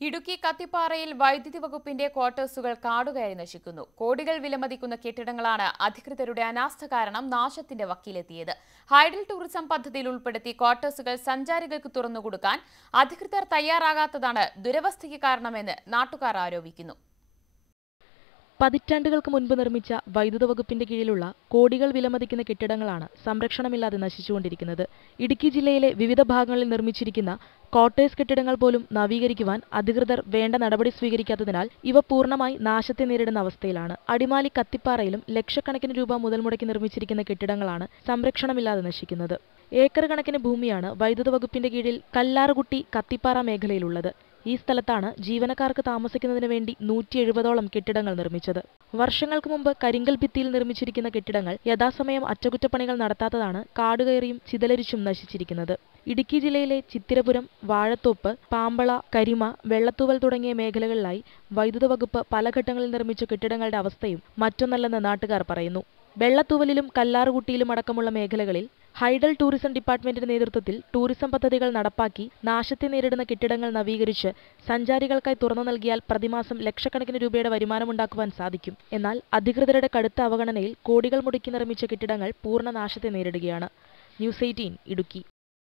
ഇടുക്കി കത്തിപ്പാറയിൽ വൈദ്യുതി വകുപ്പിന്റെ ക്വാർട്ടേഴ്സുകൾ കാടുകയറി നശിക്കുന്നു. കോടികൾ വിലമതിക്കുന്ന കെട്ടിടങ്ങളാണ് അധികൃതരുടെ അനാസ്ഥ കാരണം നാശത്തിന്റെ വക്കിലെത്തിയത്. ഹൈഡൽ ടൂറിസം പദ്ധതിയിൽ ഉൾപ്പെടുത്തി ക്വാർട്ടേഴ്സുകൾ സഞ്ചാരികൾക്ക് തുറന്നുകൊടുക്കാൻ അധികൃതർ തയ്യാറാകാത്തതാണ് ദുരവസ്ഥയ്ക്ക് കാരണമെന്ന് നാട്ടുകാർ ആരോപിക്കുന്നു. പതിറ്റാണ്ടുകൾക്ക് മുൻപ് നിർമ്മിച്ച വൈദ്യുത വകുപ്പിന്റെ കീഴിലുള്ള കോടികൾ വിലമതിക്കുന്ന കെട്ടിടങ്ങളാണ് സംരക്ഷണമില്ലാതെ നശിച്ചുകൊണ്ടിരിക്കുന്നത്. ഇടുക്കി ജില്ലയിലെ വിവിധ ഭാഗങ്ങളിൽ നിർമ്മിച്ചിരിക്കുന്ന ക്വാർട്ടേഴ്സ് കെട്ടിടങ്ങൾ പോലും നവീകരിക്കുവാൻ അധികൃതർ വേണ്ട നടപടി സ്വീകരിക്കാത്തതിനാൽ ഇവ പൂർണ്ണമായി നാശത്തെ നേരിടുന്ന അവസ്ഥയിലാണ്. അടിമാലി കത്തിപ്പാറയിലും ലക്ഷക്കണക്കിന് രൂപ മുതൽ മുടക്കി നിർമ്മിച്ചിരിക്കുന്ന കെട്ടിടങ്ങളാണ് സംരക്ഷണമില്ലാതെ നശിക്കുന്നത്. ഏക്കർ കണക്കിന് ഭൂമിയാണ് വൈദ്യുത വകുപ്പിന്റെ കീഴിൽ കല്ലാറുകുട്ടി കത്തിപ്പാറ മേഖലയിലുള്ളത്. ഈ സ്ഥലത്താണ് ജീവനക്കാർക്ക് താമസിക്കുന്നതിന് വേണ്ടി 170ഓളം കെട്ടിടങ്ങൾ നിർമ്മിച്ചത്. വർഷങ്ങൾക്ക് മുമ്പ് കരിങ്കൽ ഭിത്തിയിൽ നിർമ്മിച്ചിരിക്കുന്ന കെട്ടിടങ്ങൾ യഥാസമയം അറ്റകുറ്റപ്പണികൾ നടത്താത്തതാണ് കാടുകയറിയും ചിതലരിച്ചും നശിച്ചിരിക്കുന്നത്. ഇടുക്കി ജില്ലയിലെ ചിത്തിരപുരം, വാഴത്തോപ്പ്, പാമ്പള, കരിമ, വെള്ളത്തൂവൽ തുടങ്ങിയ മേഖലകളിലായി വൈദ്യുത വകുപ്പ് പല ഘട്ടങ്ങളിൽ നിർമ്മിച്ച കെട്ടിടങ്ങളുടെ അവസ്ഥയും മറ്റൊന്നല്ലെന്ന് നാട്ടുകാർ പറയുന്നു. വെള്ളത്തൂവലിലും കല്ലാറുകുട്ടിയിലും അടക്കമുള്ള മേഖലകളിൽ ഹൈഡൽ ടൂറിസം ഡിപ്പാർട്ട്മെന്റിന്റെ നേതൃത്വത്തിൽ ടൂറിസം പദ്ധതികൾ നടപ്പാക്കി നാശത്തെ നേരിടുന്ന കെട്ടിടങ്ങൾ നവീകരിച്ച് സഞ്ചാരികൾക്കായി തുറന്നു നൽകിയാൽ പ്രതിമാസം ലക്ഷക്കണക്കിന് രൂപയുടെ വരുമാനമുണ്ടാക്കുവാൻ സാധിക്കും. എന്നാൽ അധികൃതരുടെ കടുത്ത അവഗണനയിൽ കോടികൾ മുടക്കി നിർമ്മിച്ച കെട്ടിടങ്ങൾ പൂർണ്ണ നാശത്തെ നേരിടുകയാണ്. ന്യൂസ് 18 ഇടുക്കി.